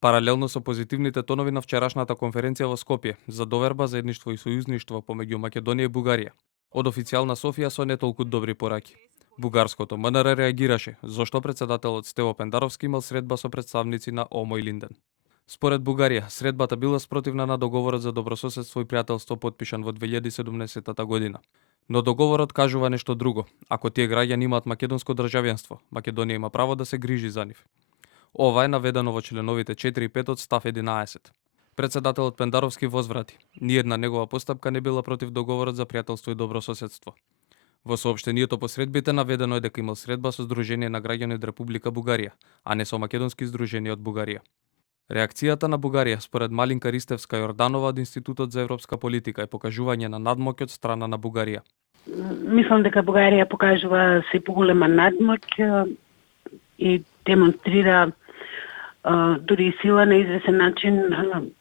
Паралелно со позитивните тонови на вчерашната конференција во Скопје за доверба, заедништво и сојузништво помеѓу Македонија и Бугарија, од официјална Софија со не толку добри пораки. Бугарското МНР реагираше зошто председателот Стево Пендаровски имал средба со представници на ОМО и Линден. Според Бугарија, средбата била спротивна на договорот за добрососедство и пријателство подпишан во 2017 година. Но договорот кажува нешто друго. Ако тие граѓани имаат македонско државјанство, Македонија има право да се грижи за нив. Ова е наведено во членовите 4 и 5 од став 11. Председателот Пендаровски возврати: ниедна негова постапка не била против договорот за пријателство и добрососедство. Во соопштението по средбите наведено е дека имал средба со Сдружение на граѓани од Република Бугарија, а не со македонски здруженија од Бугарија. Реакцијата на Бугарија според Малинка Ристевска Јорданова од Институтот за европска политика е покажување на надмоќ од страна на Бугарија. Мислам дека Бугарија покажува се поголема надмоќ и демонстрира дури и сила на извесен начин,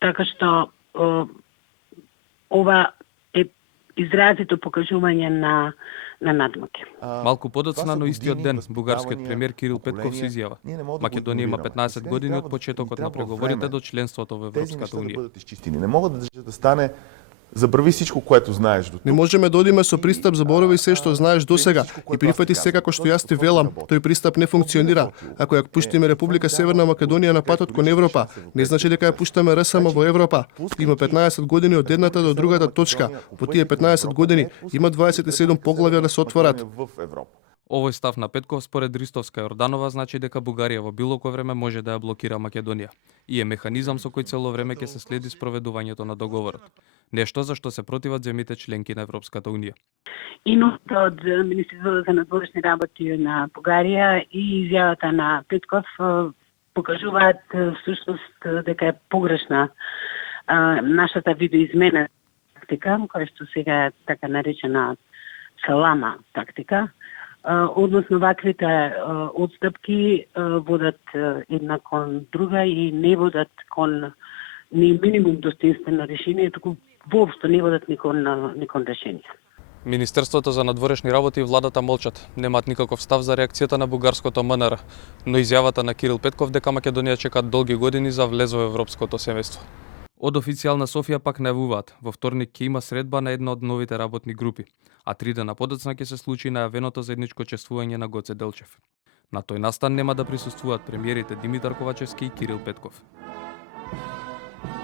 така што ова е изразито покажување на надмоќ. Малку подоцна, но истиот ден, бугарскиот премиер Кирил Петков се изјава: Македонија има 15 години од почетокот на преговорите до членството во Европската унија. Не могат да стане забрави всичко което знаеш до тук. Не можеме да одиме со пристап заборави се што знаеш досега и прифати секако што јас ти велам. Тој пристап не функционира. Ако ја пуштиме Република Северна Македонија на патот кон Европа, не значи дека ја пуштаме РСМ во Европа. Има 15 години од едната до другата точка. По тие 15 години има 27 поглавја да се отворат. Овој став на Петков според Ристовска Јорданова значи дека Бугарија во било кој време може да ја блокира Македонија и е механизам со кој цело време ќе се следи спроведувањето на договорот. Нешто за што се противат земјите членки на Европската унија. И нота од Министерството за надворешни работи на Бугарија и изјавата на Петков покажуваат всушност дека е погрешна нашата видоизмена тактика, која што сега е така наречена салама тактика. Односно ваквите отстапки водат една кон друга и не водат кон ни минимум достоинствено решение, туку воопшто не водат ни кон решение. Министерството за надворешни работи и владата молчат. Немаат никаков став за реакцијата на бугарското МНР, но изјавата на Кирил Петков дека Македонија чека долги години за влез во европското семејство. Од официјална Софија пак најавуваат, во вторник ќе има средба на една од новите работни групи, а 3 дена подоцна ќе се случи најавеното заедничко чествување на Гоце Делчев. На тој настан нема да присуствуваат премиерите Димитар Ковачевски и Кирил Петков.